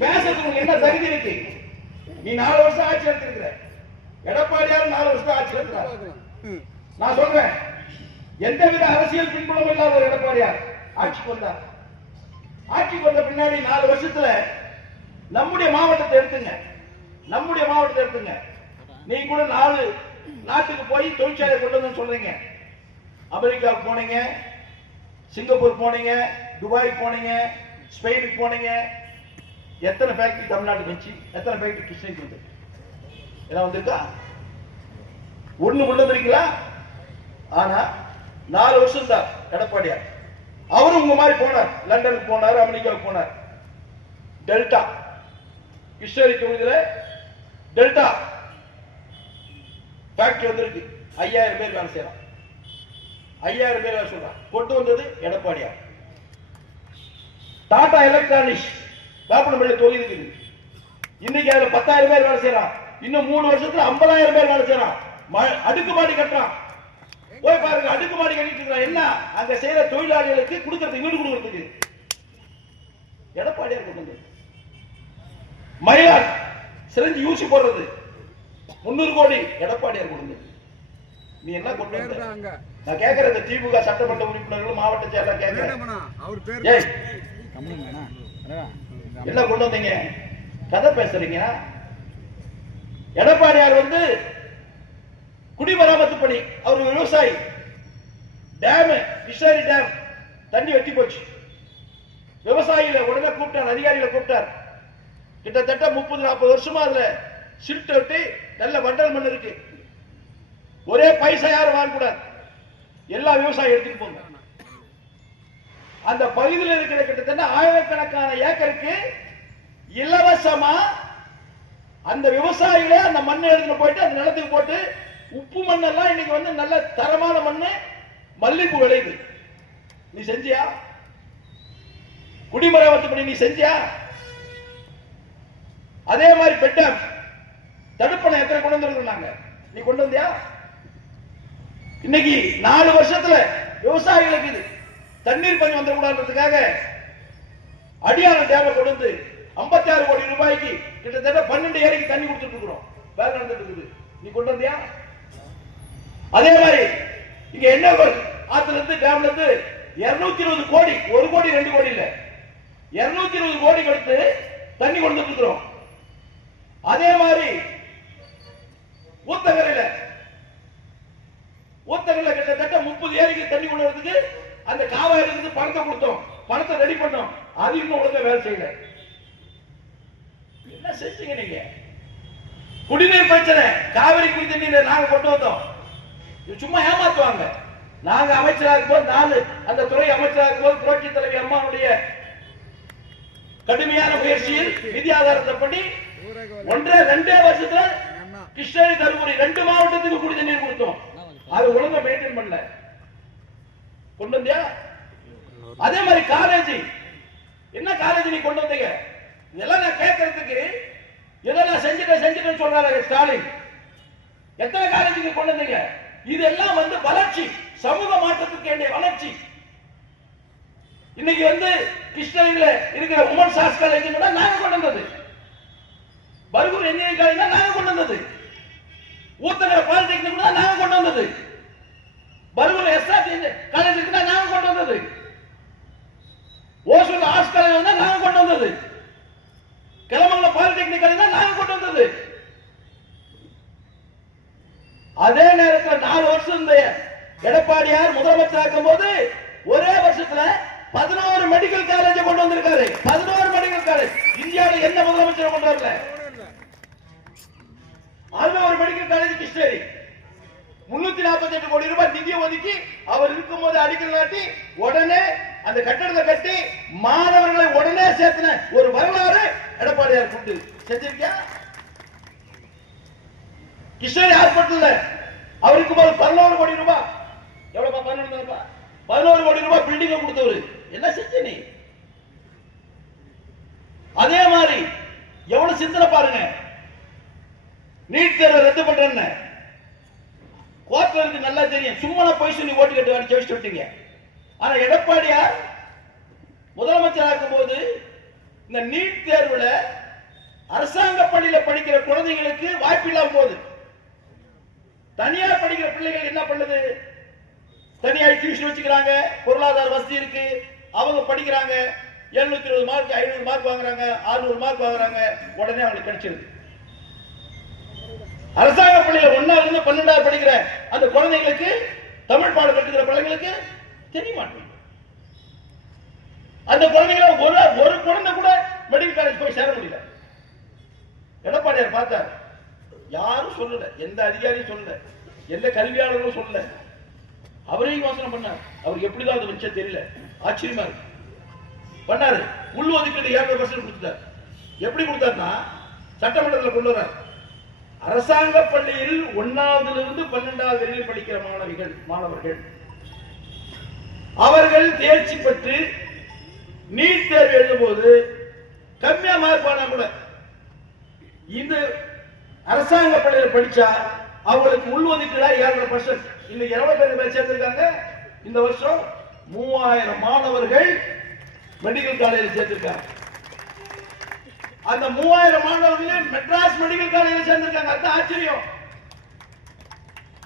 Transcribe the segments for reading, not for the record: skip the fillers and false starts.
பேசுறதுக்கு என்ன தகுதி இருக்கு? நீ 4 வருஷம் ஆட்சி நடத்திருக்கிற, எடப்பாடியார் 4 வருஷம் ஆட்சி நடத்துறாரு. நான் சொல்றேன், எந்தவித அரசியல் பின்புலம் இல்லாத ஒரு எடப்பாடியார் ஆட்சிக்கு வந்தார். ஆட்சிக்கு வந்த பின்னாடி 4 வருஷத்துல நம்முடைய மாவட்டத்தை எடுத்துங்க, நம்முடைய மாவட்டத்தை எடுத்துங்க. நீங்க கூட 4 நாட்டுக்கு போய் தொழிற்சாலை கொண்டு வந்து சொல்றீங்க. அமெரிக்காவுக்கு போனீங்க, சிங்கப்பூர் போனீங்க, துபாய் போனீங்க, ஸ்பெயினுக்கு போனீங்க. எத்தனை ஃபேக்டரி தமிழ்நாட்டுக்கு வந்துச்சு? எத்தனை ஃபேக்டரி கிருஷ்ணகிரிக்கு வந்து எல்லாம் வந்திருக்கா? ஒண்ணு கொண்டு வந்திருக்கீங்களா? ஆனா 4 வருஷம் தான் எடப்பாடியார். அவரும் உங்க மாதிரி போனார், லண்டனுக்கு போனார், அமெரிக்காவுக்கு போனார். டெல்டா கிருஷ்ணகிரி தொகுதியில டெல்டா ஃபேக்டரி வந்திருக்கு. 5000 பேர் வேலை செய்யலாம். 5000 பேர் வேலை சொல்றான். கொண்டு வந்தது எடப்பாடியார். டாடா எலக்ட்ரானிக்ஸ் வேப்பனப்பள்ளி தொகுதி இருக்குது. இன்னைக்கு அதுல 10000 பேர் வேலை செய்யறான். இன்னும் 3 வருஷத்துல 50000 பேர் வேலை செய்யறான். அடுக்குமாடி கட்டுறான். போய் பாருங்க, அடுக்குமாடி கட்டிட்டு இருக்கான். என்ன அங்க செய்யற தொழிலாளிகளுக்கு கொடுக்கறதுக்கு, வீடு கொடுக்கறதுக்கு எடப்பாடியார் கொண்டு வந்தது. மயிலார் சிரஞ்சி யூசி போடுறது 300 கோடி எடப்பாடியார் கொண்டு வந்தது. நீ என்ன கொண்டு வந்த? நான் கேட்கறது திமுக சட்டமன்ற உறுப்பினர்கள், மாவட்ட செயலர் கேட்கிறேன், என்ன கொண்டு வந்தீங்க? கதை பேசுறீங்க. எடப்பாடியார் வந்து குடிமராமத்து பணி, அவர் விவசாயி. டேம், கிருஷ்ணகிரி டேம் தண்ணி வெட்டி போச்சு. விவசாயிகளை உடனே கூப்பிட்டார், அதிகாரிகளை கூப்பிட்டார். கிட்டத்தட்ட 30-40 வருஷமா அதுல சில்ட் வெட்டி நல்ல வண்டல் மண் இருக்கு. ஒரே பைசா யாரும் வாங்கக்கூடாது, எல்லா விவசாயம் எடுத்துட்டு போங்க. அந்த பகுதியில் இருக்கிற கிட்டத்தட்ட ஆயிரக்கணக்கான ஏக்கருக்கு இலவசமா அந்த விவசாயிகளே அந்த மண்ணை எடுத்துட்டு போயிட்டு அந்த நிலத்துக்கு போட்டு, உப்பு மண்ணெல்லாம் இன்னைக்கு வந்து நல்ல தரமான மண்ணு, மல்லிப்பூ விளையுது. நீ செஞ்சியா? குடிமராமத்து பணி நீ செஞ்சியா? அதே மாதிரி பெட்டம் தடுப்பணை எத்தனை கொண்டு வந்திருக்காங்க, நீ கொண்டு வந்தியா? இன்னைக்கு 4 வருஷத்துல விவசாயிகளுக்கு தண்ணீர் பஞ்சம் வந்துடக்கூடாதுக்காக அடியாளம் டேமை கொண்டு வந்து 56 கோடி ரூபாய்க்கு கிட்டத்தட்ட 12 ஏரிக்கு தண்ணி கொடுத்துட்டு இருக்கிறோம். வேலை நடந்துட்டு இருக்குது. நீ கொண்டு வந்தியா? அதே மாதிரி இங்க என்ன ஆத்துல இருந்து டேம்ல இருந்து 220 கோடி, 1 கோடி 2 கோடி இல்ல, 220 கோடி கொடுத்து தண்ணி கொண்டு இருக்கிறோம். அதே மாதிரி ஊத்தங்கரையில கிட்டத்தட்ட 30 ஏரிக்கு தண்ணி கொண்டு வரதுக்கு அந்த காவாயிரத்துக்கு பணத்தை கொடுத்தோம், பணத்தை ரெடி பண்ணோம். அது இன்னும் ஒழுங்கா வேலை செய்யல. என்ன செஞ்சீங்க நீங்க? குடிநீர் பிரச்சனை, காவிரி குடி தண்ணீரை நாங்க கொண்டு வந்தோம். சும்மா ஏமாத்துவாங்க. நாங்க அமைச்சராக இருக்கும்போது 4 அந்த துறை அமைச்சராக இருக்கும்போது புரட்சி தலைவி அம்மாவுடைய கடுமையான முயற்சியில் நிதி ஆதாரத்தை பண்ணி 1-2 வருஷத்துல கிருஷ்ணகிரி, தருமபுரி 2 மாவட்டத்துக்கு குடி தண்ணீர் கொடுத்தோம். அது ஒழுங்கா மெயின்டைன் பண்ணல. கொண்டு வந்தியா? அதே மாதிரி காலேஜ், என்ன காலேஜ் நீ கொண்டு வந்தீங்க? இதெல்லாம் நான் கேட்கறதுக்கு இதெல்லாம் செஞ்சுட்டேன்னு சொல்றாரு ஸ்டாலின். எத்தனை காலேஜ் நீங்க கொண்டு வந்தீங்க? இதெல்லாம் வந்து வளர்ச்சி, சமூக மாற்றத்துக்கு வேண்டிய வளர்ச்சி. இன்னைக்கு வந்து கிருஷ்ணகிரியில இருக்கிற உமன்ஸ் ஆர்ட்ஸ் காலேஜ் நாங்க கொண்டு வந்தது. பர்கூர் இன்ஜினியரிங் காலேஜ் நாங்க கொண்டு வந்தது. ஊத்தங்கரை பாலிடெக்னிக் நாங்க கொண்டு வந்தது. பர்கூர் எஸ்ஆர்டி காலேஜ் நாங்க கொண்டு வந்தது. ஓசூர் ஆர்ட்ஸ் காலேஜ் நாங்க கொண்டு வந்தது. கிளமங்கலம் பாலிடெக்னிக் காலேஜ் நாங்க கொண்டு வந்தது. அதே நேரத்தில் 4 வருஷம் இந்த எடப்பாடியார் முதலமைச்சர் ஆக்கும் போது ஒரே வருஷத்துல 11 மெடிக்கல் காலேஜ் கொண்டு வந்திருக்காரு. 11 மெடிக்கல் காலேஜ் இந்தியாவில் எந்த முதலமைச்சரும் கொண்டு வரல. அதுல ஒரு மெடிக்கல் காலேஜ் கிருஷ்ணகிரி 348 கோடி ரூபாய் நிதி ஒதுக்கி அவர் இருக்கும் போது அடிக்கல் நாட்டி உடனே அந்த கட்டடத்தை கட்டி மாணவர்களை உடனே சேர்த்தின ஒரு வரலாறு எடப்பாடியார் கொண்டு செஞ்சிருக்கியா? கிருஷ்ணகிரி ஹாஸ்பிட்டல் அவருக்கு 11 கோடி ரூபாய், எவ்வளவு 11 கோடி ரூபாய் பில்டிங் கொடுத்தவர். என்ன செஞ்ச நீ? அதே மாதிரி எவ்வளவு சிந்தனை பாருங்க. நீட் தேர்வை ரத்து பண்றேன்னு கோர்ட்ல இருக்கு, நல்லா தெரியும். சும்மா போய் சொல்லி ஓட்டு கட்டு ஜெயிச்சு விட்டீங்க. ஆனா எடப்பாடியார் முதலமைச்சராக இருக்கும் போது இந்த நீட் தேர்வுல அரசாங்க பள்ளியில படிக்கிற குழந்தைகளுக்கு வாய்ப்பு இல்லாம போகுது. தனியார் படிக்கிற பிள்ளைகள் என்ன பண்ணுது? தனியார் டியூஷன் வச்சுக்கிறாங்க, பொருளாதார வசதி இருக்கு, அவங்க படிக்கிறாங்க, 720 மார்க் 500 மார்க் வாங்குறாங்க, 600 மார்க் வாங்குறாங்க, உடனே அவங்களுக்கு கிடைச்சிருது. அரசாங்க பள்ளியில 1ஆவதுல இருந்து 12ஆவது படிக்கிற அந்த குழந்தைகளுக்கு, தமிழ் பாடம் கற்றுக்கிற குழந்தைகளுக்கு தெரிய மாட்டேங்குது. அந்த குழந்தைகளை ஒரு குழந்தை கூட மெடிக்கல் காலேஜ் போய் சேர முடியல. எடப்பாடியார் பார்த்தார், யாரும் சொல்லல, எந்த அதிகாரியும் சொல்லல, எந்த கல்வியாளர்களும் சொல்லல. அவரே யோசனை பண்ணார். அவருக்கு எப்படிதான் அது வந்துச்சே தெரியல, ஆச்சரியமா இருக்கு. பண்ணாரு, உள் ஒதுக்கீடு 7% கொடுத்தார். எப்படி கொடுத்தாருன்னா, சட்டமன்றத்தில் கொண்டு வர்றார். அரசாங்க பள்ளியில் 1ஆவதுல இருந்து 12ஆவது வரையில் படிக்கிற மாணவர்கள் அவர்கள் தேர்ச்சி பெற்று நீட் தேர்வு எழுதும் போது கம்மியா மார்க் பண்ணா கூட இந்த அரசாங்க பள்ளியில் படிச்சா அவங்களுக்கு உள் ஒதுக்கீடா 7%. இன்னைக்கு எவ்வளவு பேர் சேர்த்திருக்காங்க? இந்த வருஷம் 3000 மாணவர்கள் மெடிக்கல் காலேஜில் சேர்த்திருக்காங்க. அந்த 3000 மாணவர்கள் மெட்ராஸ் மெடிக்கல் காலேஜில் சேர்ந்திருக்காங்க. அது ஆச்சரியம்.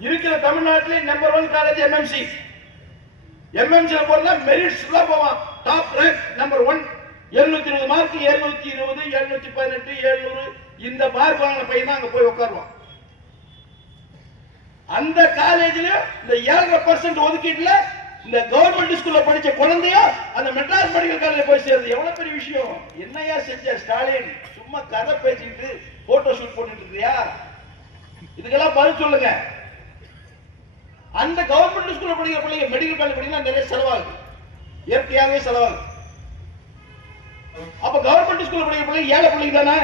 இருக்கிற தமிழ்நாட்டிலே நம்பர் 1 காலேஜ் எம்எம்சி. எம்எம்சி போறதா மெரிட்ஸ் தான் போவான். டாப் ரேங்க் நம்பர் 1 720 மார்க், 720, 718, 700 இந்த மார்க் வாங்கின பையன் தான் அங்க போய் உட்காருவான். அந்த காலேஜ்ல இந்த 7% ஒதுக்கீட்டுல இந்த கவர்மெண்ட் ஸ்கூல்ல படிச்ச குழந்தையும் அந்த மெட்ராஸ் மெடிக்கல் காலேஜ்ல போய் சேருது. எவ்வளவு பெரிய விஷயம்! என்னையா செஞ்ச ஸ்டாலின்? சும்மா கதை பேசிட்டு போட்டோ ஷூட் பண்ணிட்டு இருக்கியா? இதுக்கெல்லாம் பதில் சொல்லுங்க. அந்த கவர்மெண்ட் ஸ்கூல்ல படிக்கிற பிள்ளைங்க மெடிக்கல் காலேஜ் படிக்கணும், நிறைய செலவாகுது, இயற்கையாகவே செலவாகுது. அப்ப கவர்மெண்ட் ஸ்கூல்ல படிக்கிற பிள்ளைங்க ஏழை பிள்ளைங்க தானே.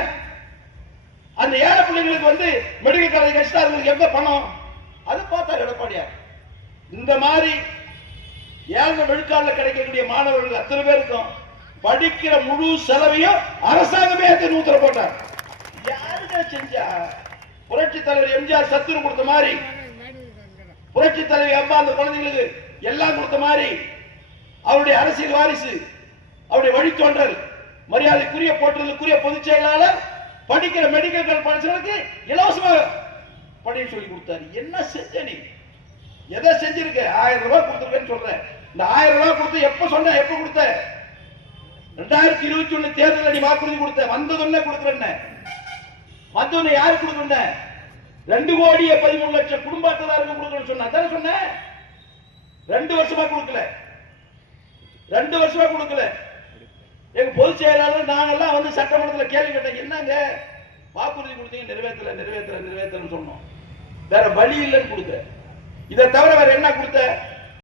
அந்த ஏழை பிள்ளைங்களுக்கு வந்து மெடிக்கல் காலேஜ் கஷ்டம், அவங்களுக்கு எங்க பணம்? அது பார்த்தா எடப்பாடியார் இந்த மாதிரி 7 விழுக்காடுல கிடைக்கக்கூடிய மாணவர்கள் அத்தனை பேருக்கும் படிக்கிற முழு செலவையும் அரசாங்கமே உத்தரவு போட்டார். யாருங்க செஞ்சா? புரட்சி தலைவர் எம்ஜிஆர் சத்துரு கொடுத்த மாதிரி, புரட்சி தலைவி அம்மா அந்த குழந்தைங்களுக்கு எல்லாம் கொடுத்த மாதிரி, அவருடைய அரசியல் வாரிசு, அவருடைய வழித்தோன்றல், மரியாதைக்குரிய போற்றலுக்குரிய பொதுச் செயலாளர் படிக்கிற மெடிக்கல் காலேஜ் படிச்சவங்களுக்கு இலவசமாக படிக்க சொல்லி கொடுத்தாரு. என்ன செஞ்ச நீ? எதை செஞ்சிருக்க? 1000 ரூபாய் கொடுத்துருக்கேன்னு சொல்றேன். இந்த 1000 ரூபாய் கொடுத்து எப்ப சொன்ன? எப்ப கொடுத்த? 2021 தேர்தலில் நீ வாக்குறுதி கொடுத்த. வந்ததுன்னு கொடுக்குறேன்னு. வந்ததுன்னு யாரு கொடுக்குற? 2,13,00,000 குடும்ப அட்டைதாரருக்கு கொடுக்கணும்னு சொன்ன. அதான சொன்ன. 2 வருஷமா கொடுக்கல. 2 வருஷமா கொடுக்கல. எங்க பொதுச் செயலாளர் நாங்கெல்லாம் வந்து சட்டமன்றத்தில் கேள்வி கேட்டேன். என்னங்க வாக்குறுதி கொடுத்தீங்க, நிறைவேற்றல சொன்னோம். வேற வழி இல்லைன்னு கொடுத்த. இதை தவிர வேற என்ன கொடுத்த?